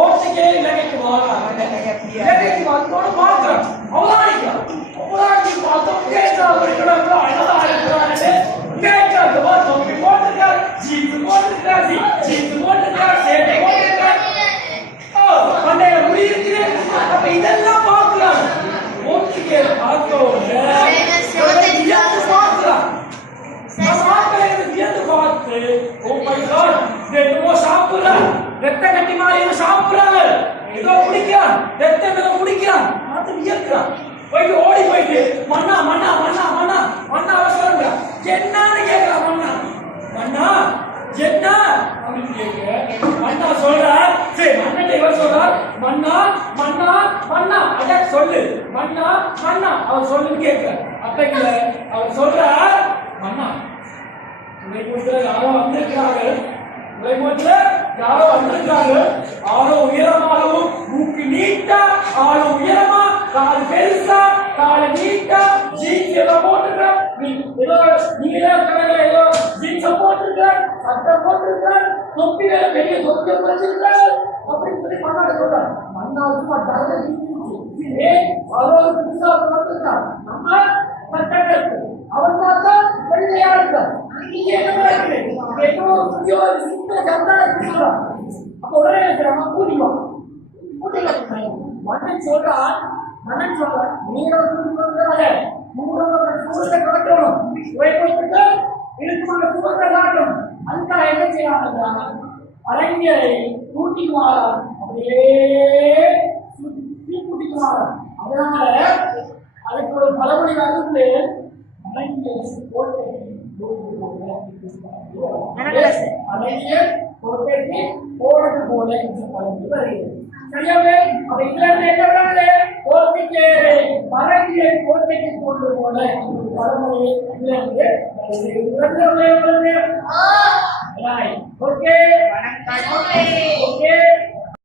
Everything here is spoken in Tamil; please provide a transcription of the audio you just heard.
ஓட்டுக்கே இலகைக்கு வாராங்க. இலகைக்கு வந்தோட மாத்திரம் அவதானிக்கலாம். அவதானிக்கு பார்த்தோம் கேட்டால் இருக்கிறாங்க அழகா இருக்கிறாங்க. கேட்டால் பார்த்தோம் போட்டுருக்காரு ஜீப்பு போட்டுருக்காரு ஜீப்பு போட்டுருக்காரு சேட்டை போட்டுருக்காரு. பண்டைய முடி இருக்குது. அப்ப இதெல்லாம் பார்க்கலாம். ஓட்டுக்கே பார்த்தோம் பார்க்கலாம். பார்த்து ஓ மை காட் ஏதோ சாப்பிடுறான். ரத்த கட்டி மாதிரி சாப்பிடுறாங்க. ஏதோ குடிக்கிறான். ரத்தம் ஏதோ குடிக்கிறான். அது வியக்கிறான். போயிட்டு ஓடி போயிட்டு மண்ணா மண்ணா மண்ணா மண்ணா மண்ணா அவசரங்க என்னன்னு கேட்கிறான். மண்ணா மண்ணா என்ன அப்படின்னு கேட்க மண்ணா சொல்றார். சரி மண்ணை இவர் சொல்றார். மண்ணா மண்ணா மண்ணா அட சொல்லு மண்ணா மண்ணா அவர் சொல்லுன்னு கேட்கிறார். அப்ப இல்ல அவர் சொல்றார் மண்ணா யாரோ வந்திருக்கிறார்கள். யாரோ வந்திருக்கிறார்கள். ஆளோ உயரமாகவும் மூக்கு நீட்டா ஆளோ உயரமா கால் பெருசா கால நீட்டா ஜீன்ஸ் ஏதோ போட்டுருக்க ஏதோ நீல கலர்ல ஏதோ ஜீன்ஸ் போட்டுருக்க சட்டை போட்டுருக்க தொப்பி வேற பெரிய தொப்பி வச்சிருக்க அப்படின்னு சொல்லி மண்ணாட சொல்றாரு. மண்ணாவுக்கு மட்டாக புதுசா போட்டுருக்கான். நம்ம சட்டை அவர் பார்த்தா வெள்ளையா இருக்கார். மன்னன் சொல்றான் நீங்க அந்த என்ன செய்யறாங்க அரங்கியரை கூட்டிக்குவாரா அப்படியே சுத்தி கூட்டிக்குவாரா. அதனால அதுக்கு ஒரு பலமொழி வந்து சரியாவே கோட்டைக்கு கொண்டு போல பழமொழி